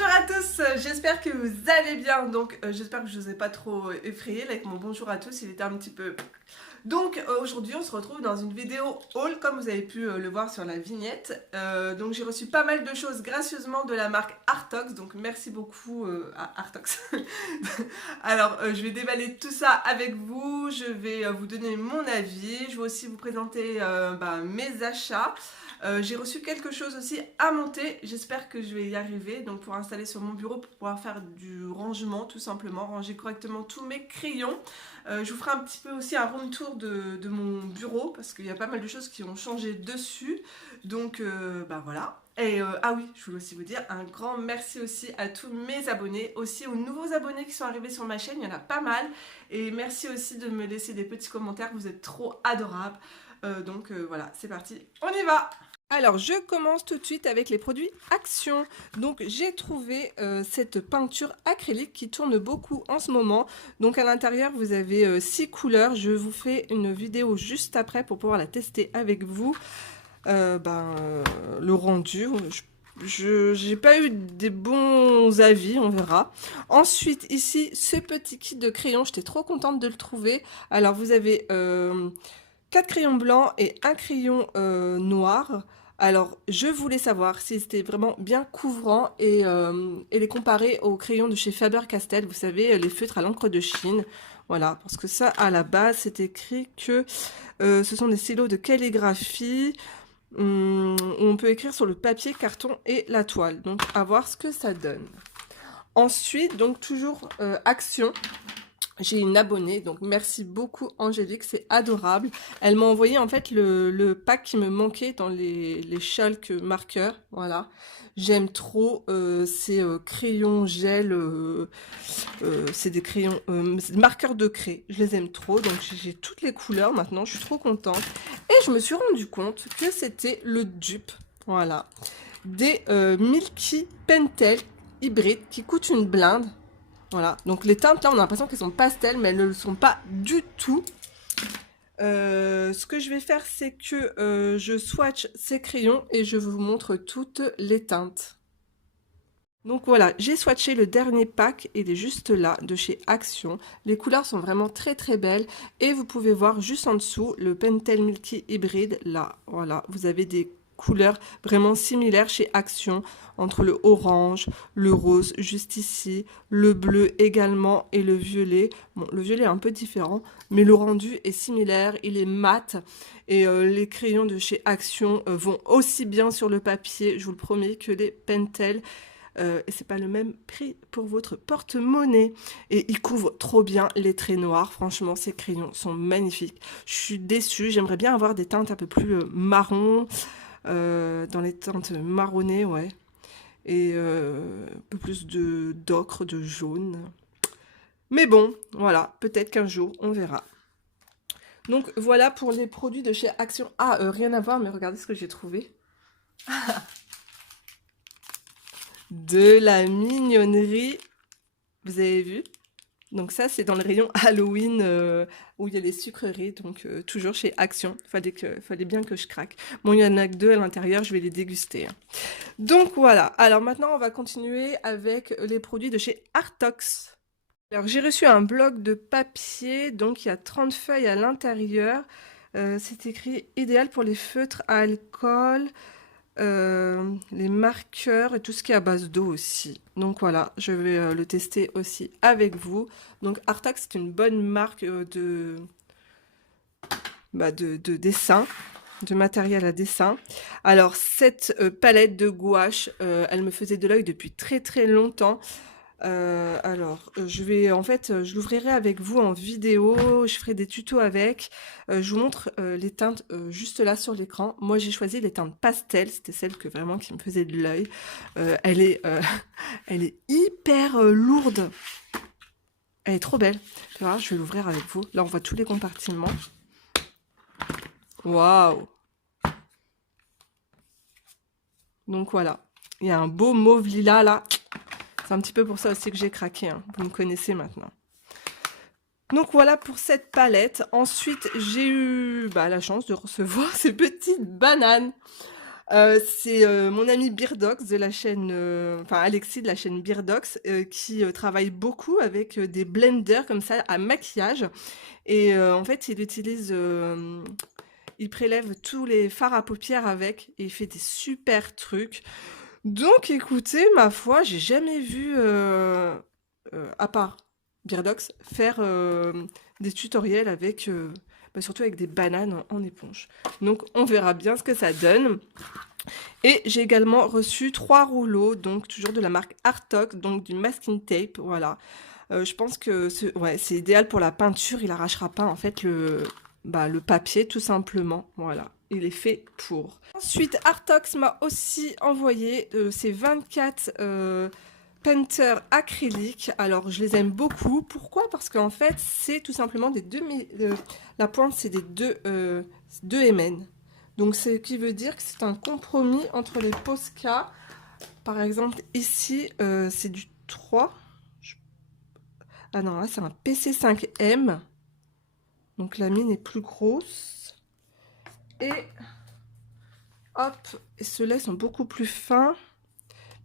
Bonjour à tous, j'espère que vous allez bien. Donc j'espère que je ne vous ai pas trop effrayé avec mon bonjour à tous, il était un petit peu... Donc aujourd'hui on se retrouve dans une vidéo haul comme vous avez pu le voir sur la vignette. Donc j'ai reçu pas mal de choses gracieusement de la marque Artox, donc merci beaucoup à Artox. Alors je vais déballer tout ça avec vous, je vais vous donner mon avis, je vais aussi vous présenter mes achats. J'ai reçu quelque chose aussi à monter, j'espère que je vais y arriver, donc pour installer sur mon bureau pour pouvoir faire du rangement tout simplement, ranger correctement tous mes crayons. Je vous ferai un petit peu aussi un room tour de mon bureau parce qu'il y a pas mal de choses qui ont changé dessus, donc voilà. Et ah oui, je voulais aussi vous dire un grand merci aussi à tous mes abonnés, aussi aux nouveaux abonnés qui sont arrivés sur ma chaîne, il y en a pas mal, et merci aussi de me laisser des petits commentaires, vous êtes trop adorables. Voilà, c'est parti, on y va! Alors, je commence tout de suite avec les produits Action. Donc, j'ai trouvé cette peinture acrylique qui tourne beaucoup en ce moment. Donc, à l'intérieur, vous avez 6 couleurs. Je vous fais une vidéo juste après pour pouvoir la tester avec vous. Le rendu, je n'ai pas eu des bons avis, on verra. Ensuite, ici, ce petit kit de crayons, j'étais trop contente de le trouver. Alors, vous avez 4 crayons blancs et un crayon noir. Alors, je voulais savoir si c'était vraiment bien couvrant et les comparer aux crayons de chez Faber-Castell. Vous savez, les feutres à l'encre de Chine. Voilà, parce que ça, à la base, c'est écrit que ce sont des stylos de calligraphie. On peut écrire sur le papier, carton et la toile. Donc, à voir ce que ça donne. Ensuite, donc toujours Action. J'ai une abonnée, donc merci beaucoup Angélique, c'est adorable. Elle m'a envoyé en fait le pack qui me manquait dans les chalk marqueurs, voilà. J'aime trop ces crayons gel, c'est des crayons, c'est des marqueurs de craie, je les aime trop, donc j'ai toutes les couleurs maintenant, je suis trop contente. Et je me suis rendu compte que c'était le dupe, voilà, des Milky Pentel hybrides qui coûtent une blinde. Voilà, donc les teintes là on a l'impression qu'elles sont pastel mais elles ne le sont pas du tout. Ce que je vais faire c'est que je swatch ces crayons et je vous montre toutes les teintes. Donc voilà, j'ai swatché le dernier pack, il est juste là, de chez Action. Les couleurs sont vraiment très très belles et vous pouvez voir juste en dessous le Pentel Milky Hybride, là, voilà, vous avez des couleurs vraiment similaires chez Action, entre le orange, le rose juste ici, le bleu également et le violet. Bon, le violet est un peu différent, mais le rendu est similaire, il est mat et les crayons de chez Action vont aussi bien sur le papier, je vous le promets, que les Pentel. Et c'est pas le même prix pour votre porte-monnaie. Et il couvre trop bien les traits noirs. Franchement, ces crayons sont magnifiques. Je suis déçue. J'aimerais bien avoir des teintes un peu plus marron, dans les teintes marronnées, ouais. Et un peu plus d'ocre, de jaune. Mais bon, voilà. Peut-être qu'un jour, on verra. Donc voilà pour les produits de chez Action. Ah, rien à voir, mais regardez ce que j'ai trouvé. De la mignonnerie, vous avez vu? Donc ça c'est dans le rayon Halloween où il y a les sucreries, donc toujours chez Action, fallait bien que je craque. Bon, il y en a que 2 à l'intérieur, je vais les déguster, hein. Donc voilà, alors maintenant on va continuer avec les produits de chez Artox. Alors j'ai reçu un bloc de papier, donc il y a 30 feuilles à l'intérieur. C'est écrit idéal pour les feutres à alcool. Les marqueurs et tout ce qui est à base d'eau aussi. Donc voilà, je vais le tester aussi avec vous. Donc Artox, c'est une bonne marque de dessin, de matériel à dessin. Alors cette palette de gouache, elle me faisait de l'œil depuis très très longtemps. Je vais en fait, je l'ouvrirai avec vous en vidéo, je ferai des tutos avec, je vous montre les teintes juste là sur l'écran. Moi j'ai choisi les teintes pastel, c'était celle que vraiment qui me faisait de l'œil. Elle est elle est hyper lourde, elle est trop belle. Tu vois, je vais l'ouvrir avec vous. Là on voit tous les compartiments. Waouh! Donc voilà, il y a un beau mauve lilas là. C'est un petit peu pour ça aussi que j'ai craqué, hein. Vous me connaissez maintenant. Donc voilà pour cette palette. Ensuite, j'ai eu la chance de recevoir ces petites bananes. C'est mon ami Beardox de la chaîne, enfin Alexis de la chaîne Beardox, qui travaille beaucoup avec des blenders comme ça à maquillage. Et en fait, il prélève tous les fards à paupières avec et il fait des super trucs. Donc écoutez, ma foi, j'ai jamais vu, à part Beardox, faire des tutoriels avec, bah, surtout avec des bananes en éponge. Donc on verra bien ce que ça donne. Et j'ai également reçu 3 rouleaux, donc toujours de la marque Artox, donc du masking tape, voilà. Je pense que ouais, c'est idéal pour la peinture, il arrachera pas en fait le papier tout simplement, voilà. Il est fait pour. Ensuite, Artox m'a aussi envoyé ces 24 painter acrylique. Alors, je les aime beaucoup. Pourquoi? Parce qu'en fait, c'est tout simplement des la pointe, c'est des 2 MN. Donc, ce qui veut dire que c'est un compromis entre les Posca. Par exemple, ici, c'est du 3. Ah non, là, c'est un PC5M. Donc, la mine est plus grosse. Et, hop, et ceux-là sont beaucoup plus fins.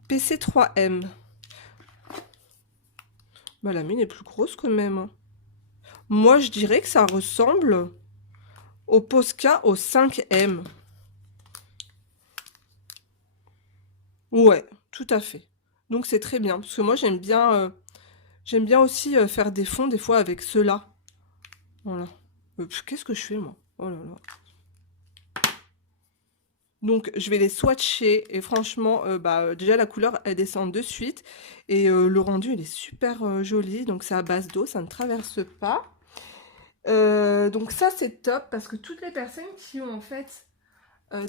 PC3M. Bah, la mine est plus grosse quand même. Moi, je dirais que ça ressemble au Posca au 5M. Ouais, tout à fait. Donc, c'est très bien. Parce que moi, j'aime bien aussi faire des fonds, des fois, avec ceux-là. Voilà. Qu'est-ce que je fais, moi? Oh là là. Donc, je vais les swatcher. Et franchement, bah, déjà, la couleur, elle descend de suite. Et le rendu, il est super joli. Donc, c'est à base d'eau, ça ne traverse pas. Donc ça c'est top parce que toutes les personnes qui ont en fait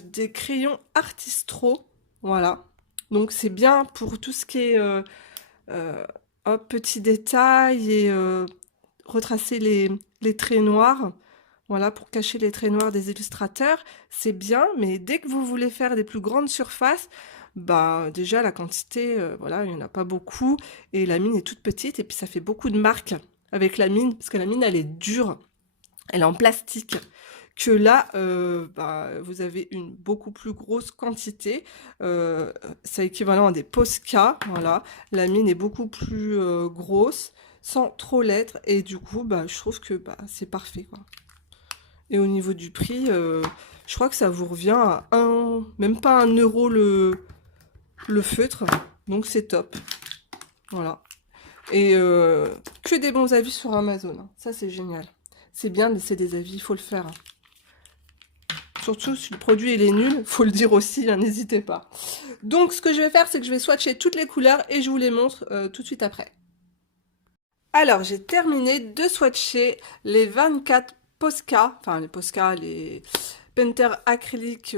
des crayons Artistro, voilà, donc c'est bien pour tout ce qui est hop, petits détails et retracer les traits noirs, voilà, pour cacher les traits noirs des illustrateurs, c'est bien, mais dès que vous voulez faire des plus grandes surfaces, bah déjà la quantité, voilà, il n'y en a pas beaucoup et la mine est toute petite et puis ça fait beaucoup de marques avec la mine, parce que la mine elle est dure. Elle est en plastique, que là, bah, vous avez une beaucoup plus grosse quantité. C'est équivalent à des Posca, voilà. La mine est beaucoup plus grosse, sans trop l'être, et du coup, bah, je trouve que bah, c'est parfait, quoi. Et au niveau du prix, je crois que ça vous revient à même pas 1 € le feutre, donc c'est top. Voilà. Et que des bons avis sur Amazon, hein. Ça c'est génial. C'est bien de laisser des avis, il faut le faire, hein. Surtout si le produit il est nul, faut le dire aussi, hein, n'hésitez pas. Donc ce que je vais faire, c'est que je vais swatcher toutes les couleurs et je vous les montre tout de suite après. Alors j'ai terminé de swatcher les 24 Posca, enfin les Posca, les Painter acrylique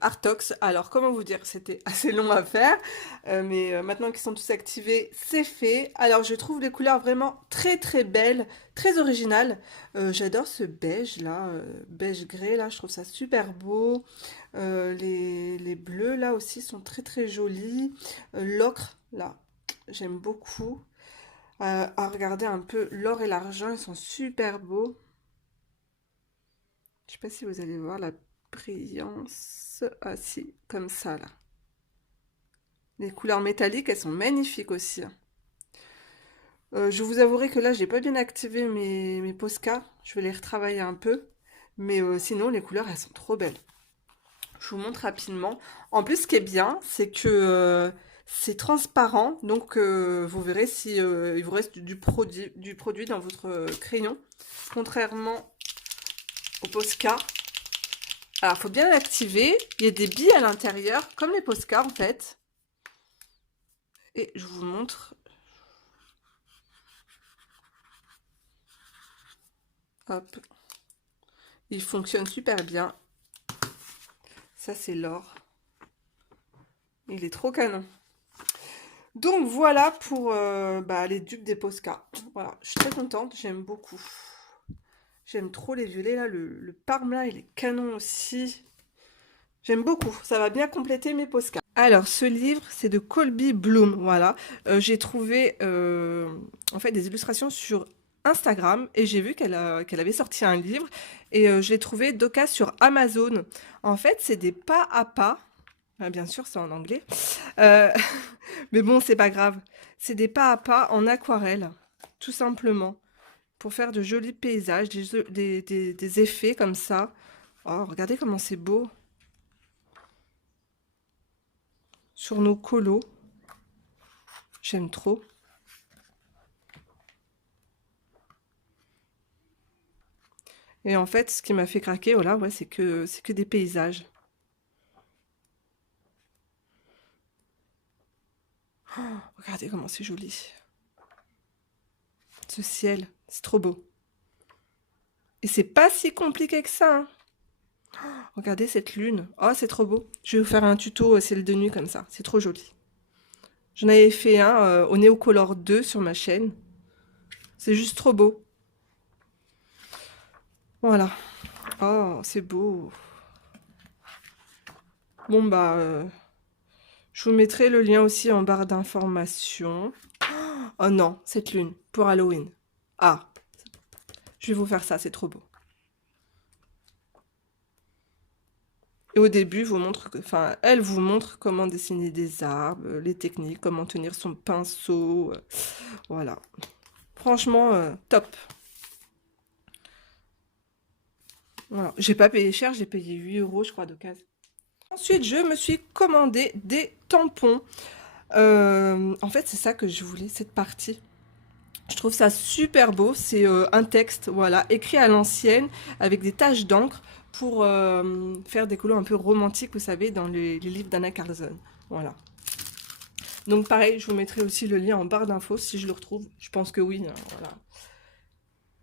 Artox. Alors comment vous dire, c'était assez long à faire, mais maintenant qu'ils sont tous activés, c'est fait. Alors je trouve les couleurs vraiment très très belles, très originales. J'adore ce beige là, beige gris là, je trouve ça super beau. Les bleus là aussi sont très très jolis. L'ocre là, j'aime beaucoup. À regarder un peu l'or et l'argent, ils sont super beaux. Je sais pas si vous allez voir la brillance. Ah si, comme ça là. Les couleurs métalliques, elles sont magnifiques aussi, hein. Je vous avouerai que là, j'ai pas bien activé mes Posca. Je vais les retravailler un peu. Mais sinon, les couleurs, elles sont trop belles. Je vous montre rapidement. En plus, ce qui est bien, c'est que c'est transparent. Donc, vous verrez si il vous reste du produit dans votre crayon. Contrairement au Posca. Alors, il faut bien l'activer. Il y a des billes à l'intérieur, comme les Posca en fait. Et je vous montre. Hop. Il fonctionne super bien. Ça, c'est l'or. Il est trop canon. Donc, voilà pour bah, les dupes des Posca. Voilà, je suis très contente. J'aime beaucoup. J'aime trop les violets, là. Le parme, là, il est canon aussi. J'aime beaucoup. Ça va bien compléter mes Posca. Alors, ce livre, c'est de Colby Bloom. Voilà. J'ai trouvé, en fait, des illustrations sur Instagram et j'ai vu qu'elle avait sorti un livre et je l'ai trouvé d'occasion sur Amazon. En fait, c'est des pas à pas. Ah, bien sûr, c'est en anglais. Euh, mais bon, c'est pas grave. C'est des pas à pas en aquarelle, tout simplement, pour faire de jolis paysages, des effets comme ça. Oh, regardez comment c'est beau sur nos colos. J'aime trop. Et en fait, ce qui m'a fait craquer, voilà, ouais, c'est que des paysages. Regardez comment c'est joli. Ce ciel, c'est trop beau. Et c'est pas si compliqué que ça, hein. Regardez cette lune. Oh, c'est trop beau. Je vais vous faire un tuto ciel de nuit comme ça. C'est trop joli. J'en avais fait un au Neocolor 2 sur ma chaîne. C'est juste trop beau. Voilà. Oh, c'est beau. Bon, bah, je vous mettrai le lien aussi en barre d'informations. Oh non, cette lune, pour Halloween. Ah, je vais vous faire ça, c'est trop beau. Et au début, enfin, elle vous montre comment dessiner des arbres, les techniques, comment tenir son pinceau. Voilà. Franchement, top. Voilà. J'ai pas payé cher, j'ai payé 8 euros, je crois, d'occasion. Ensuite, je me suis commandé des tampons. En fait, c'est ça que je voulais, cette partie. Je trouve ça super beau. C'est un texte, voilà, écrit à l'ancienne avec des taches d'encre pour faire des couleurs un peu romantiques, vous savez, dans les livres d'Anna Carlson. Voilà. Donc pareil, je vous mettrai aussi le lien en barre d'infos si je le retrouve. Je pense que oui. Hein, voilà.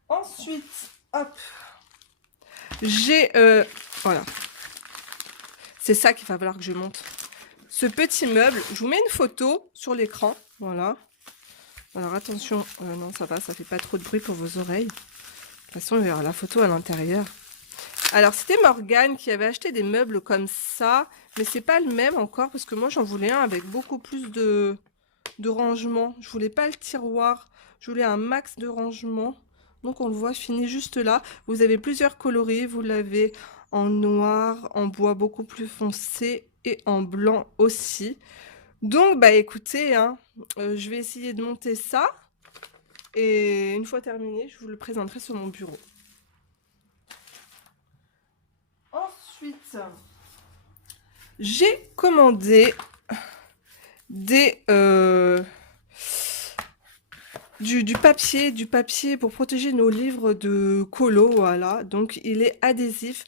Ensuite, hop, j'ai... voilà. C'est ça qu'il va falloir que je monte. Ce petit meuble, je vous mets une photo sur l'écran. Voilà. Alors attention, non ça va, ça fait pas trop de bruit pour vos oreilles. De toute façon, il y aura la photo à l'intérieur. Alors c'était Morgane qui avait acheté des meubles comme ça, mais c'est pas le même encore parce que moi j'en voulais un avec beaucoup plus de rangement. Je voulais pas le tiroir, je voulais un max de rangement. Donc on le voit fini juste là. Vous avez plusieurs coloris, vous l'avez en noir, en bois beaucoup plus foncé et en blanc aussi. Donc bah écoutez, hein, je vais essayer de monter ça et une fois terminé, je vous le présenterai sur mon bureau. Ensuite, j'ai commandé des du papier pour protéger nos livres de colo, voilà. Donc il est adhésif.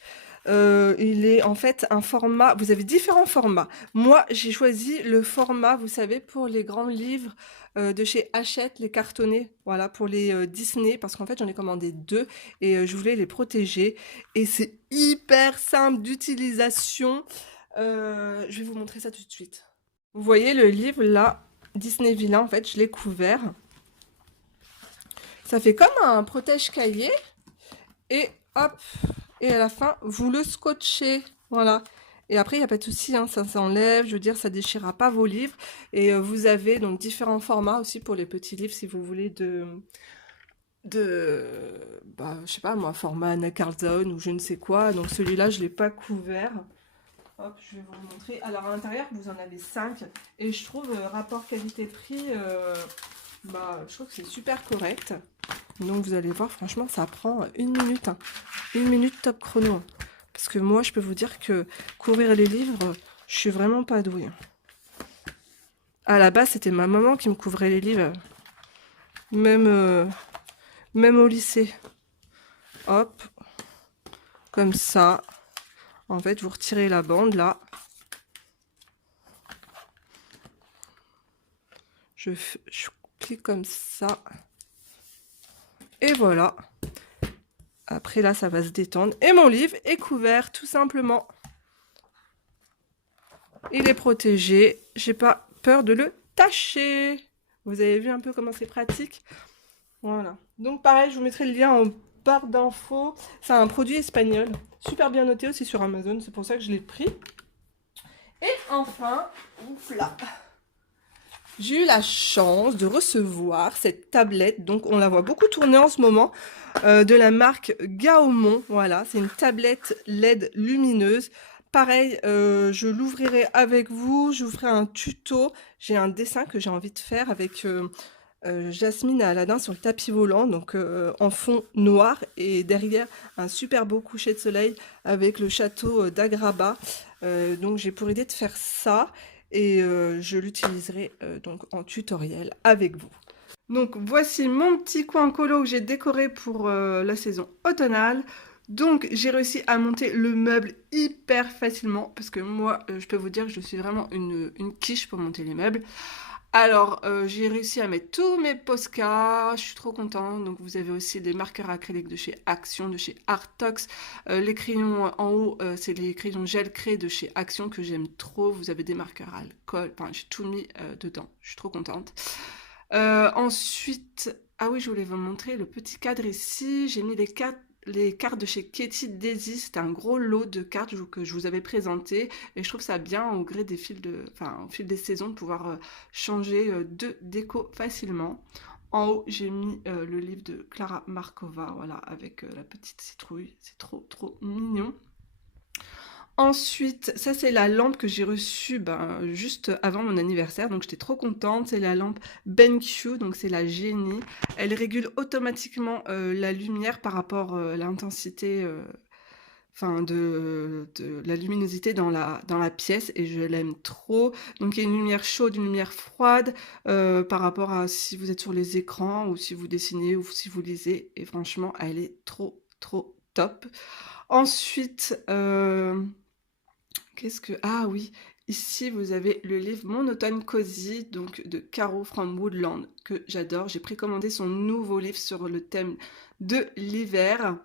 Il est en fait un format. Vous avez différents formats. Moi, j'ai choisi le format, vous savez, pour les grands livres de chez Hachette, les cartonnés, voilà, pour les Disney, parce qu'en fait j'en ai commandé deux et je voulais les protéger. Et c'est hyper simple d'utilisation. Je vais vous montrer ça tout de suite. Vous voyez le livre là, Disney Villain, en fait, je l'ai couvert. Ça fait comme un protège-cahier. Et hop, et à la fin, vous le scotchez. Voilà. Et après, il n'y a pas de souci, hein, ça s'enlève. Je veux dire, ça déchirera pas vos livres. Et vous avez donc différents formats aussi pour les petits livres si vous voulez bah, je sais pas moi, format Anna Carlson ou je ne sais quoi. Donc celui-là, je ne l'ai pas couvert. Hop, je vais vous le montrer. Alors à l'intérieur, vous en avez 5. Et je trouve rapport qualité-prix, bah, je trouve que c'est super correct. Donc vous allez voir, franchement, ça prend une minute. Hein. Une minute top chrono. Parce que moi, je peux vous dire que couvrir les livres, je suis vraiment pas douée. À la base, c'était ma maman qui me couvrait les livres. Même, même au lycée. Hop. Comme ça. En fait, vous retirez la bande, là. Je clique comme ça. Et voilà. Après, là, ça va se détendre. Et mon livre est couvert, tout simplement. Il est protégé. J'ai pas peur de le tâcher. Vous avez vu un peu comment c'est pratique? Voilà. Donc, pareil, je vous mettrai le lien en barre d'infos. C'est un produit espagnol. Super bien noté aussi sur Amazon. C'est pour ça que je l'ai pris. Et enfin, ouf là. J'ai eu la chance de recevoir cette tablette, donc on la voit beaucoup tourner en ce moment, de la marque Gaomon. Voilà, c'est une tablette LED lumineuse. pareil, je l'ouvrirai avec vous, je vous ferai un tuto. J'ai un dessin que j'ai envie de faire avec Jasmine et Aladdin sur le tapis volant, donc en fond noir et derrière un super beau coucher de soleil avec le château d'Agraba. Donc j'ai pour idée de faire ça et je l'utiliserai donc en tutoriel avec vous. Donc voici mon petit coin colo que j'ai décoré pour la saison automnale. Donc j'ai réussi à monter le meuble hyper facilement parce que moi je peux vous dire que je suis vraiment une quiche pour monter les meubles. Alors j'ai réussi à mettre tous mes Posca, je suis trop contente. Donc vous avez aussi les marqueurs acryliques de chez Action, de chez Artox. Les crayons en haut, c'est les crayons gel craie de chez Action que j'aime trop. Vous avez des marqueurs à alcool, enfin j'ai tout mis dedans, je suis trop contente. Ensuite, ah oui, je voulais vous montrer le petit cadre ici. J'ai mis les cartes de chez Katie Daisy. C'était un gros lot de cartes que je vous avais présenté. Et je trouve ça bien au gré des au fil des saisons de pouvoir changer de déco facilement. En haut, j'ai mis le livre de Clara Markova, voilà, avec la petite citrouille. C'est trop, trop mignon. Ensuite, ça c'est la lampe que j'ai reçue juste avant mon anniversaire, donc j'étais trop contente. C'est la lampe BenQ, donc c'est la Génie. Elle régule automatiquement la lumière par rapport à l'intensité, de la luminosité dans la pièce et je l'aime trop. Donc il y a une lumière chaude, une lumière froide par rapport à si vous êtes sur les écrans ou si vous dessinez ou si vous lisez. Et franchement, elle est trop, trop top. Ensuite, ah oui, ici vous avez le livre Mon automne cosy, donc de Caro from Woodland, que j'adore. J'ai précommandé son nouveau livre sur le thème de l'hiver.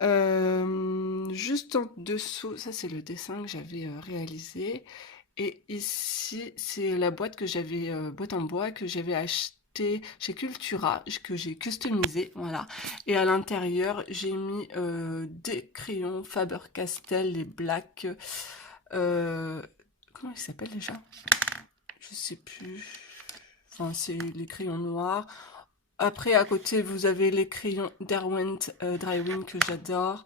Juste en dessous, ça c'est le dessin que j'avais réalisé. Et ici, c'est la boîte boîte en bois que j'avais achetée chez Cultura, que j'ai customisé, voilà. Et à l'intérieur, j'ai mis des crayons Faber-Castell, les Black. Comment ils s'appellent déjà? Je sais plus. Enfin, c'est les crayons noirs. Après, à côté, vous avez les crayons Derwent Drywind que j'adore.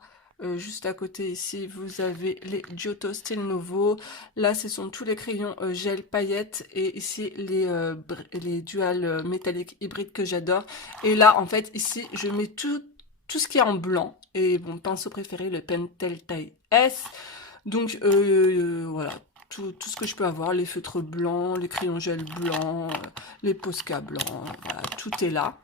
Juste à côté ici, vous avez les Giotto Stil Novo. Là, ce sont tous les crayons gel paillettes. Et ici, les dual métalliques hybrides que j'adore. Et là, en fait, ici, je mets tout ce qui est en blanc. Et mon pinceau préféré, le Pentel taille S. Donc, voilà. Tout ce que je peux avoir, les feutres blancs, les crayons gel blancs, les Posca blancs, voilà, tout est là.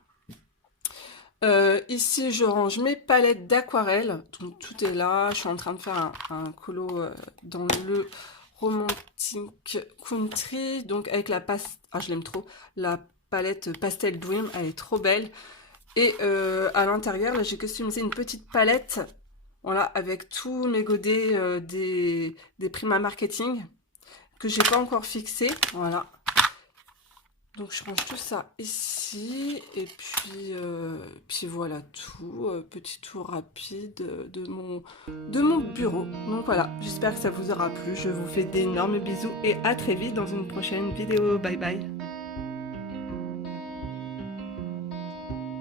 Ici, je range mes palettes d'aquarelle, donc tout est là. Je suis en train de faire un colo dans le Romantic Country, donc avec je l'aime trop, la palette Pastel Dream, elle est trop belle. Et à l'intérieur, là, j'ai customisé une petite palette, voilà, avec tous mes godets des Prima Marketing que j'ai pas encore fixé, voilà. Donc je range tout ça ici et puis voilà tout, petit tour rapide de mon bureau. Donc voilà, j'espère que ça vous aura plu. Je vous fais d'énormes bisous et à très vite dans une prochaine vidéo. Bye bye.